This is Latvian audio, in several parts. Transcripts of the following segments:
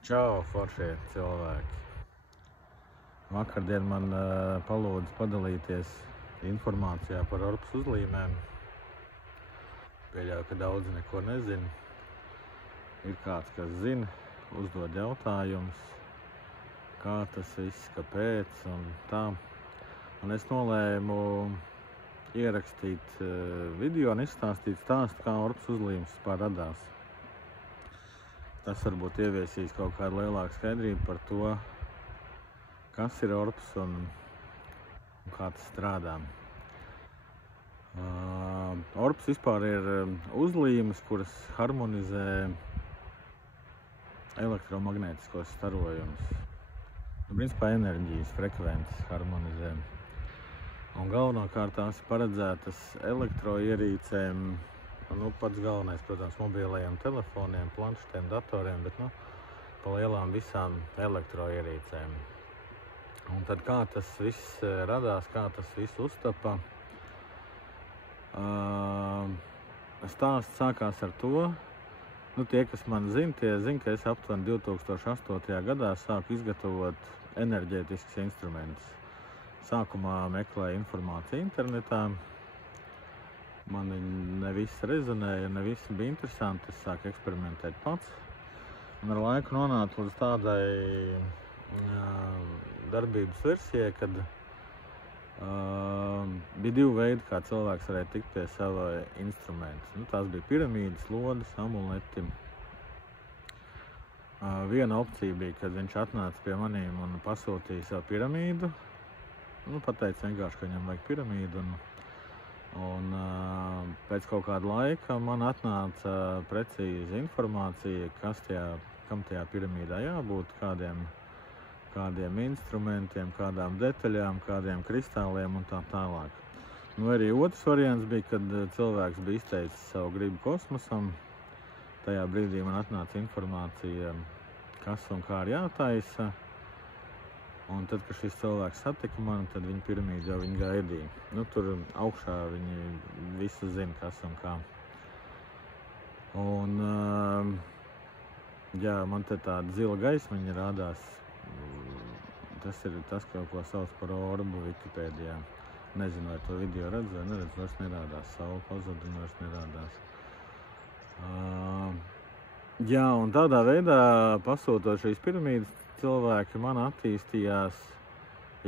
Čau, foršie cilvēki! Vakardien man palūdza padalīties informācijā par orpas uzlīmēm. Pieļauju, ka daudzi neko nezina. Ir kāds, kas zina, uzdod jautājumus, kā tas viss, kāpēc un tā. Un es nolēmu ierakstīt video un izstāstīt stāstu, kā orpas uzlīmes vispār radās. Tas varbūt ieviesīs kaut kādu lielāku skaidrību par to, kas ir orpas un kā tas strādā. Orpas vispār ir uzlīmes, kuras harmonizē elektromagnētiskos starojumus. Principā enerģijas frekvences harmonizē. Un galvenokārt tās ir paredzētas elektroierīcēm. Pats galvenais, protams, mobilajiem telefoniem, planšetiem, datoriem, bet pa lielām visām elektroierīcēm. Un tad kā tas viss radās, kā tas viss uztapa? Stāsts sākās ar to, tie, kas man zina, tie zina, ka es aptuveni 2008. gadā sāku izgatavot enerģētiskus instrumentus. Sākumā meklēju informāciju internetā. Man ne viss rezonēja, ne viss bija interesanti. Es sāku eksperimentēt pats. Un ar laiku nonācu līdz tādai darbības versijai, kad bija divi veidi, kā cilvēks varēja tikt pie sava instrumenta. Tās bija piramīdas, lodes, amuleti. Viena opcija bija, kad viņš atnāca pie maniem un pasūtīja savu piramīdu. Pateica vienkārši, ka viņam vajag piramīdu. Un pēc kaut kāda laika man atnāca precīzi informācija, kam tajā piramīdā jābūt, kādiem instrumentiem, kādām detaļām, kādiem kristāliem un tā tālāk. Arī otrs variants bija, kad cilvēks bija izteicis savu gribu kosmosam. Tajā brīdī man atnāca informācija, kas un kā ir jātaisa. Un tad, kad šis cilvēks satika mani, tad viņa piramīdu jau viņa gaidīja. Tur augšā viņi visu zina, kas un kā. Un man te tāda zila gaismiņa rādās. Tas ir tas, ko sauc par orbu Wikipēdijā. Nezinu, vai to video redz vai neredz, vairs nerādās. Saule pazuda un vairs nerādās. Un tādā veidā, pasūtot šīs piramīdas, cilvēki man attīstījās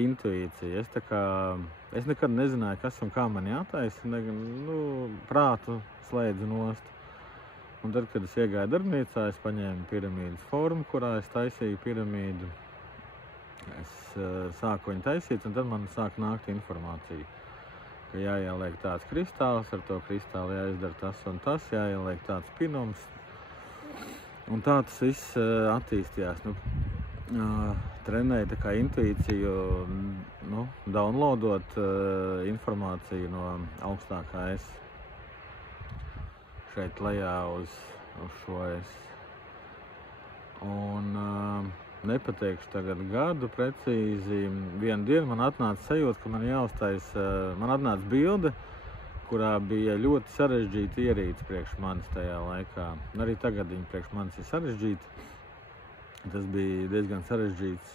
intuīcija. Es nekad nezināju, kas un kā man jātaisa, prātu slēdzu nost. Un tad, kad es iegāju darbnīcā, es paņēmu piramīdas formu, kurā es taisīju piramīdu. Es sāku viņu taisīt, un tad man sāk nākt informācija, ka jāieliek tāds kristāls, ar to kristāli jāizdara tas un tas, jāieliek tāds pinums. Un tā tas viss attīstījās. Trenēju intuīciju, downloadot informāciju no augstākā es šeit lejā uz šo es. Un nepateikšu tagad gadu precīzi. Vienu dienu man atnāca sajūta, ka man jāuztaisa, man atnāca bilde, kurā bija ļoti sarežģīta ierīce priekš manis tajā laikā. Arī tagad viņa priekš manis ir sarežģīta. Tas bija diezgan sarežģīts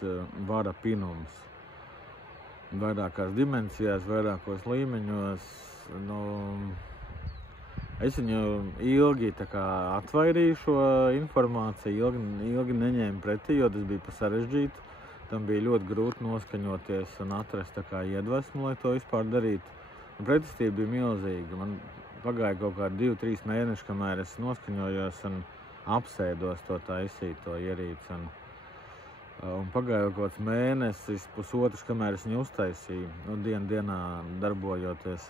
vara pinums. Vairākās dimensijās, vairākos līmeņos. Es viņu ilgi atvairīju šo informāciju, ilgi neņēmu pretī, jo tas bija par sarežģītu. Tam bija ļoti grūti noskaņoties un atrast iedvesmu, lai to vispār darītu. Pretestība bija milzīga. Man pagāja kaut kādi 2-3 mēneši, kamēr es noskaņojos un apsēdos to taisīt, to ierīci. Un pagāja kaut kāds mēnesis, pusotrs, kamēr es viņu uztaisīju, dienā darbojoties.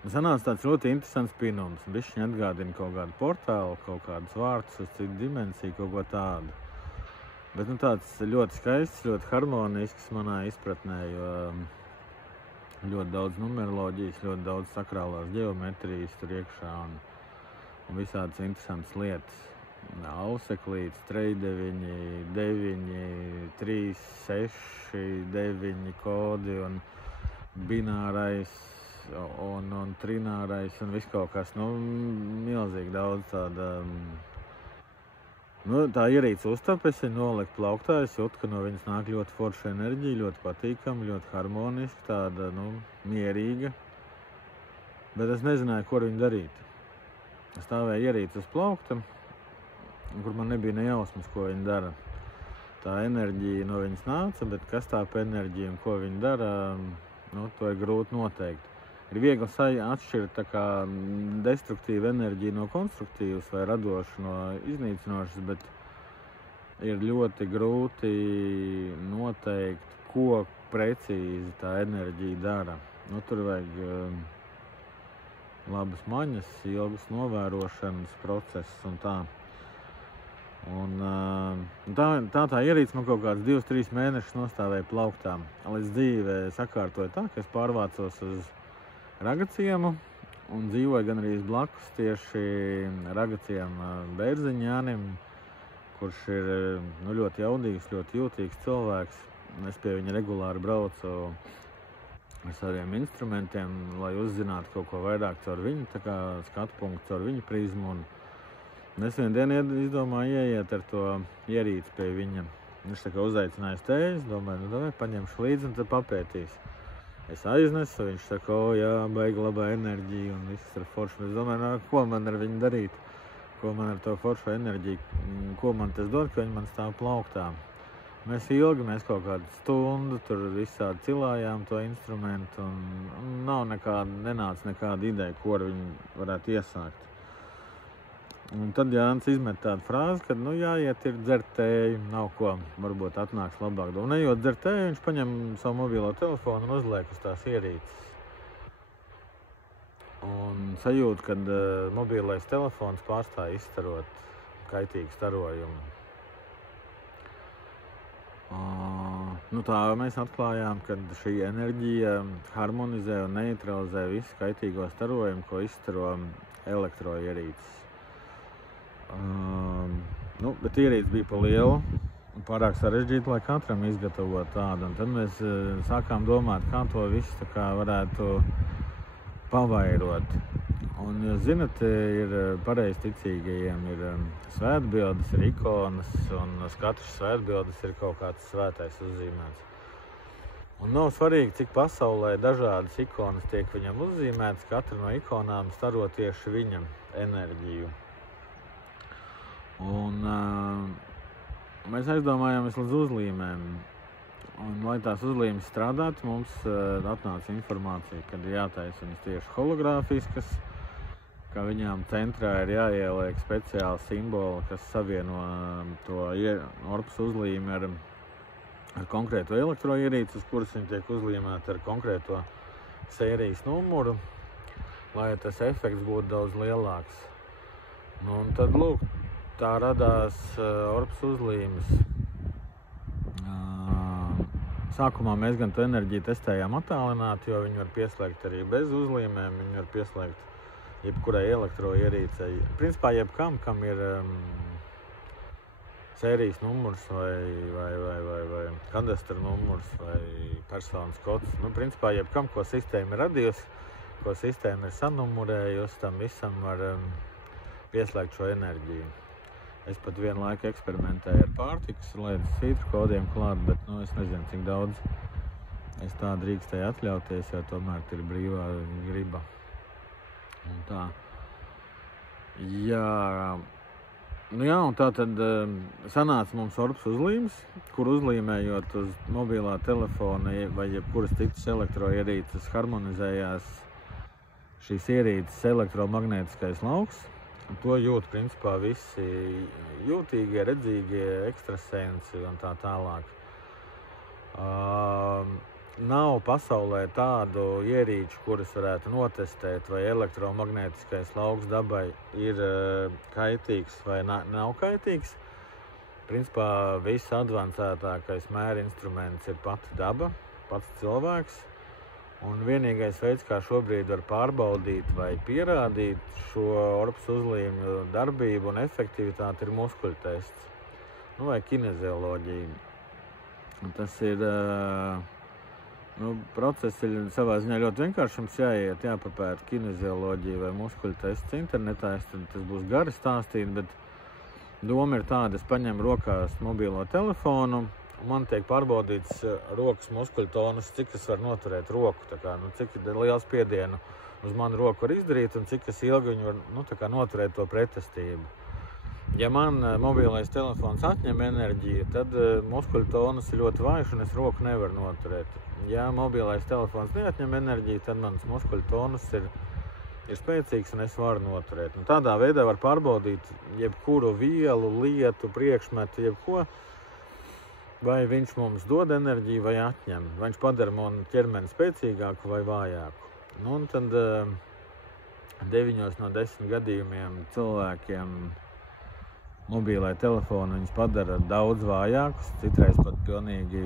Sanāca tāds ļoti interesants pinums. Bišķiņ atgādina kaut kādu portālu, kaut kādus vārtus uz citu dimensiju, kaut ko tādu. Bet tāds ļoti skaists, ļoti harmonisks manā izpratnē, jo ļoti daudz numeroloģijas, ļoti daudz sakrālās ģeometrijas tur iekšā un visādas interesantas lietas. Auseklītes, 3, 9, 9, 3, 6, 9 kodi un binārais un trinārais un viss kaut kas, milzīgi daudz tāda Nu, tā ierīce uztapa, es viņu noliku plauktā, es jūtu, ka no viņas nāk ļoti forša enerģija, ļoti patīkama, ļoti harmoniska, tāda, mierīga. Bet es nezināju, ko ar viņu darīt. Es stāvēju ierīci uz plaukta, kur man nebija ne jausmas, ko viņa dara. Tā enerģija no viņas nāca, bet kas tā pa enerģiju un ko viņa dara, to ir grūti noteikt. Ir viegli atšķirt tā kā destruktīva enerģija no konstruktīvas vai radoša no iznīcinošas, bet ir ļoti grūti noteikt, ko precīzi tā enerģija dara. Tur vajag labas maņas, ilgas novērošanas procesas un tā. Tā ierīce man kaut kāds 2-3 mēnešus nostāvēja plauktā. Līdz dzīve sakārtoja tā, ka es pārvācos uz Ragaciemu un dzīvoju gan arī blakus tieši Ragaciema Bērziņa Jānim, kurš ir ļoti jaudīgs, ļoti jūtīgs cilvēks. Es pie viņa regulāri braucu ar saviem instrumentiem, lai uzzinātu kaut ko vairāk caur viņu, tā kā skatu punktu caur viņu prizmu. Un es vienu dienu izdomāju ieiet ar to ierīci pie viņa. Viņš tā kā uzaicinājis tējas, domāju, paņemšu līdzi un tad papētīs. Es aiznesu, viņš saka, jā, baigi labā enerģija un viss ir forši. Es domāju, ko man ar viņu darīt, ko man ar to foršu enerģiju, ko man tas dod, ka viņi man stāv plauktā. Mēs kaut kādu stundu tur visādi cilājām to instrumentu un nenāca nekāda ideja, ko ar viņu varētu iesākt. Un tad Jānis izmet tādu frāzi, ka, jāiet ir dzert tēju, nav ko, varbūt atnāks labāk. Un ejot dzert tēju, viņš paņem savu mobilo telefonu un uzliek uz tās ierīces. Un sajūt, kad mobilais telefons pārstāja izstarot kaitīgu starojumu. Tā mēs atklājām, ka šī enerģija harmonizē un neutralizē visu kaitīgo starojumu, ko izstaro elektroierīces. Bet ierīce bija pa lielu un pārāk sarežģīta, lai katram izgatavot tādu. Un tad mēs sākām domāt, kā to visu varētu pavairot. Un, jūs zinat, ir pareizticīgajiem ir svētbildes, ir ikonas, un uz katras svētbildes ir kaut kāds svētais uzzīmēts. Un nav svarīgi, cik pasaulē dažādas ikonas tiek viņam uzzīmētas, katra no ikonām staro tieši viņam enerģiju. Un mēs aizdomājāmies līdz uzlīmēm. Un, lai tās uzlīmes strādātu, mums atnāca informācija, kad ir jātaisa viņas tieši hologrāfiskas, ka viņām centrā ir jāieliek speciāli simboli, kas savieno to orpas uzlīmi ar konkrēto elektroierīci, uz kuras viņi tiek uzlīmēti ar konkrēto sērijas numuru, lai tas efekts būtu daudz lielāks. Un tad, lūk, tā radās orpas uzlīmes. Sākumā mēs gan to enerģiju testējām attālināti, jo viņi var pieslēgt arī bez uzlīmēm, viņi var pieslēgt jebkurai elektroierīcei. Principā jebkam, kam ir sērijas numurs vai kadastra numurs vai personas kods. Principā jebkam, ko sistēma ir radījusi, ko sistēma ir sanumurējusi, tam visam var pieslēgt šo enerģiju. Es pat vienu laiku eksperimentēju ar pārtikas, laidu svītru kodiem klāt, bet es nezinu, cik daudz es tā drīkstēju atļauties, jo tomēr ir brīvā griba. Un tā. Un tā tad sanāca mums orpas uzlīmes, kur uzlīmējot uz mobilā telefona vai jebkuras citas elektroierīces harmonizējās šīs ierīces elektromagnētiskais lauks. To jūt, principā, visi jūtīgie, redzīgie, ekstrasensi un tā tālāk. Nav pasaulē tādu ierīču, kuras varētu notestēt, vai elektromagnētiskais lauks dabai ir kaitīgs vai nav kaitīgs. Principā, viss advancētākais mēra instruments ir pati daba, pats cilvēks. Un vienīgais veids, kā šobrīd var pārbaudīt vai pierādīt šo orpas uzlīmju darbību un efektivitāti, ir muskuļu tests vai kinezioloģija. Un tas ir, process ir savā ziņā ļoti vienkārši. Jums jāpapēta kinezioloģija vai muskuļu tests internetā. Tas būs gari stāstīt, bet doma ir tāda, es paņemu rokās mobilo telefonu, un man tiek pārbaudīts rokas muskuļu tonus, cik es varu noturēt roku, cik liels spiedienu uz manu roku var izdarīt un cik ilgi viņi var noturēt to pretestību. Ja man mobilais telefons atņem enerģiju, tad muskuļu tonus ir ļoti vājš un es roku nevaru noturēt. Ja mobilais telefons neatņem enerģiju, tad mans muskuļu tonus ir spēcīgs un es varu noturēt. Un tādā veidā var pārbaudīt jebkuru vielu, lietu, priekšmetu, jebko, vai viņš mums dod enerģiju vai atņem, vai viņš padara manu ķermeni spēcīgāku vai vājāku. Un tad 9 no 10 gadījumiem cilvēkiem mobilai telefoni viņus padara daudz vājākus, citreiz pat pilnīgi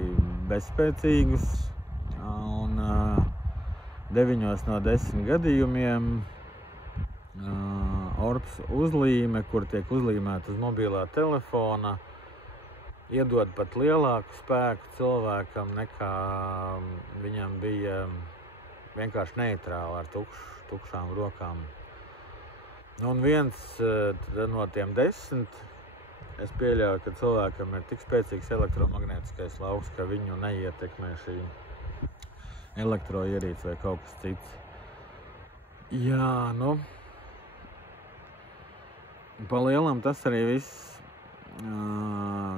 bezspēcīgus. Un 9 no 10 gadījumiem Orbs uzlīme, kur tiek uzlīmēta uz mobilā telefona, iedod pat lielāku spēku cilvēkam nekā viņam bija vienkārši neitrāli ar tukšām rokām. Un viens no tiem 10, es pieļauju, ka cilvēkam ir tik spēcīgs elektromagnētiskais lauks, ka viņu neietekmē šī elektroierīce vai kaut kas cits. Jā, pa lielam tas arī viss.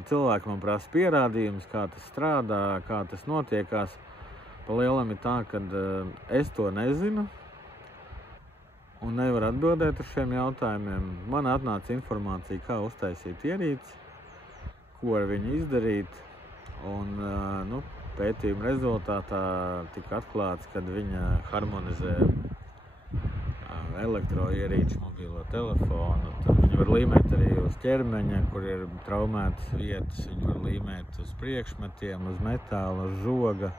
Cilvēki man prasa pierādījumus, kā tas strādā, kā tas notiekās. Pa lielam ir tā, ka es to nezinu un nevaru atbildēt uz šiem jautājumiem. Man atnāca informācija, kā uztaisīt ierīci, ko ar viņu izdarīt. Un, pētījuma rezultātā tika atklāts, ka viņa harmonizē elektroierīču, mobilo telefonu. Tad viņi var līmēt arī uz ķermeņa, kur ir traumētas vietas. Viņi var līmēt uz priekšmetiem, uz metāla, uz žoga.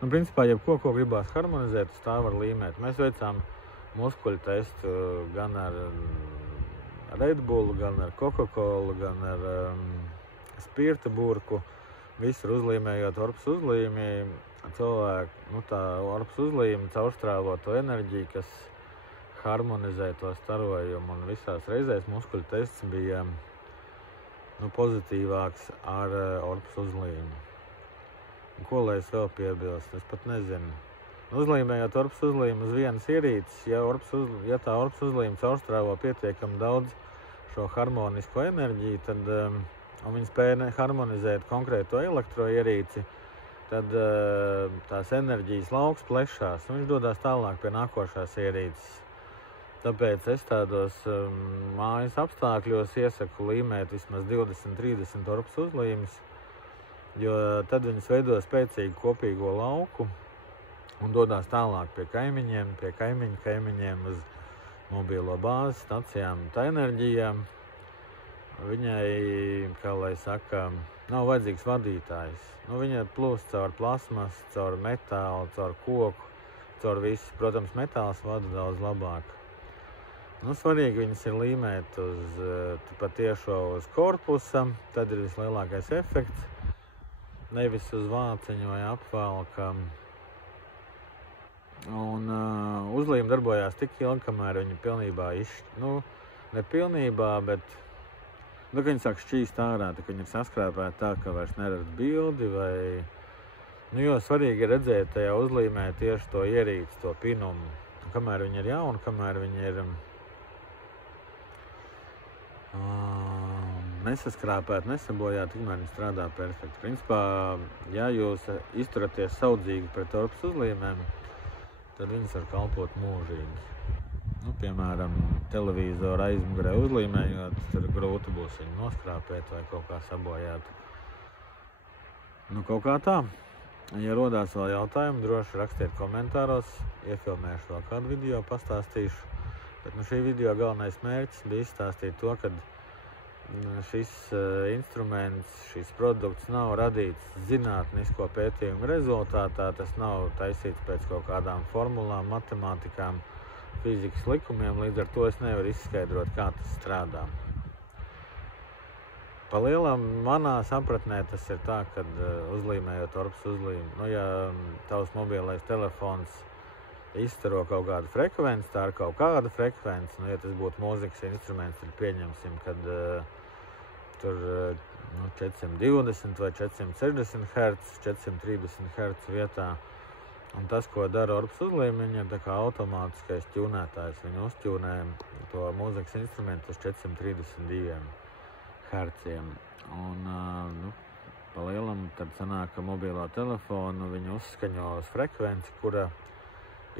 Principā, jebko, ko gribās harmonizēt, uz tā var līmēt. Mēs veicām muskuļu testu gan ar Red Bull, gan ar Coca-Cola, gan ar spirta burku. Visur uzlīmējot Orbs uzlīmi, cilvēku, tā Orbs uzlīme caurstrāvo to enerģiju, kas harmonizē to starojumu, un visās reizēs muskuļu tests bija pozitīvāks ar Orbs uzlīmi. Un ko lai es vēl piebilstu? Es pat nezinu. Uzlīmējot Orbs uzlīmi uz vienas ierīces, ja tā Orbs uzlīme caurstrāvo pietiekami daudz šo harmonisko enerģiju, tad un viņi spēja harmonizēt konkrēto elektroierīci, tad tās enerģijas lauks plešās, un viņš dodās tālāk pie nākošās ierīces. Tāpēc es tādos mājas apstākļos iesaku līmēt vismaz 20-30 Orbs uzlīmes, jo tad viņas veido spēcīgu kopīgo lauku un dodās tālāk pie kaimiņiem, pie kaimiņiem uz mobilo bāzes stacijām. Tā enerģija, viņai, kā lai saka, nav vajadzīgs vadītājs. Viņa plūst caur plasmas, caur metālu, caur koku, caur visu. Protams, metāls vada daudz labāk. Svarīgi viņas ir līmēt patiešo uz korpusa, tad ir vislielākais efekts, nevis uz vāciņa vai apvalka. Un uzlīme darbojās tik ilgi, kamēr viņa pilnībā ne pilnībā, bet kad viņa sāk šķīst ārā, tad viņa ir saskrāpēta tā, ka vairs neredz bildi, jo svarīgi ir redzēt tajā uzlīmē tieši to ierīci, to pinumu. Kamēr viņa ir jauna, kamēr viņa ir nesaskrāpēta, nesabojāta, tikmēr viņa strādā perfekti. Principā, ja jūs izturaties saudzīgi pret Orbs uzlīmēm, tad viņas var kalpot mūžīgi. Piemēram, televīzora aizmugurē uzlīmējot, tur grūti būs viņu noskrāpēt vai kaut kā sabojāt. Kaut kā tā. Ja rodās vēl jautājumi, droši rakstiet komentāros, iefilmēšu vēl kādu video, pastāstīšu. Bet šī video galvenais mērķis bija izstāstīt to, ka šis instruments, šis produkts nav radīts zinātnisko pētījumu rezultātā, tas nav taisīts pēc kaut kādām formulām, matemātikām, fizikas likumiem, līdz ar to es nevaru izskaidrot, kā tas strādā. Pa lielam manā sapratnē tas ir tā, ka uzlīmējot Orbs uzlīmi, ja tavs mobilais telefons izstaro kaut kādu frekvenci, tā ir kaut kāda frekvence, ja tas būtu mūzikas instruments, tad pieņemsim, kad tur 420 vai 460 Hz, 430 Hz vietā. Un tas, ko dara Orbs uzlīme, viņa ir tā kā automātiskais ķūnētājs. Viņa uzķūnē to mūzikas instrumentu uz 432 Hz. Un, pa lielam tad sanāk, ka mobilo telefonu viņa uzskaņo uz frekvenci, kura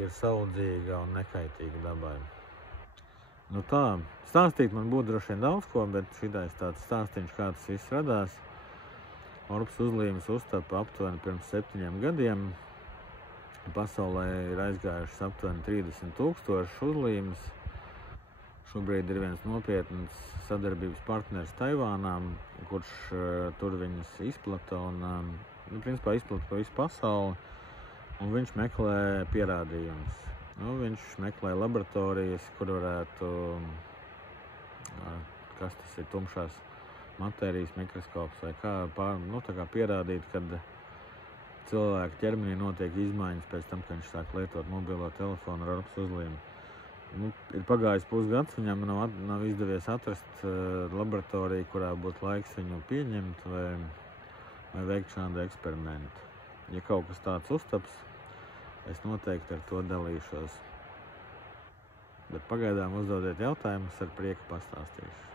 ir saudzīga un nekaitīga dabai. Tā, stāstīt man būtu droši vien daudz ko, bet šitais tāds stāstiņš, kā tas viss radās. Orbs uzlīmes uztapa aptuveni pirms 7 gadiem. Pasaulē ir aizgājušas aptuveni 30,000 uzlīmes. Šobrīd ir viens nopietns sadarbības partners Taivānā, kurš tur viņas izplata un principā izplata pa visu pasauli. Un viņš meklē pierādījumus. Viņš meklē laboratorijas, kur varētu, kas tas ir, tumšās matērijas mikroskops vai kā, tā kā pierādīt, kad cilvēka ķermenī notiek izmaiņas pēc tam, kad viņš sāk lietot mobilo telefonu ar Orbs uzlīmi. Ir pagājis pusgads, viņam nav izdevies atrast laboratoriju, kurā būtu laiks viņu pieņemt vai veikt šādu eksperimentu. Ja kaut kas tāds uztaps, es noteikti ar to dalīšos. Bet pagaidām uzdodiet jautājumus, ar prieku pastāstīšu.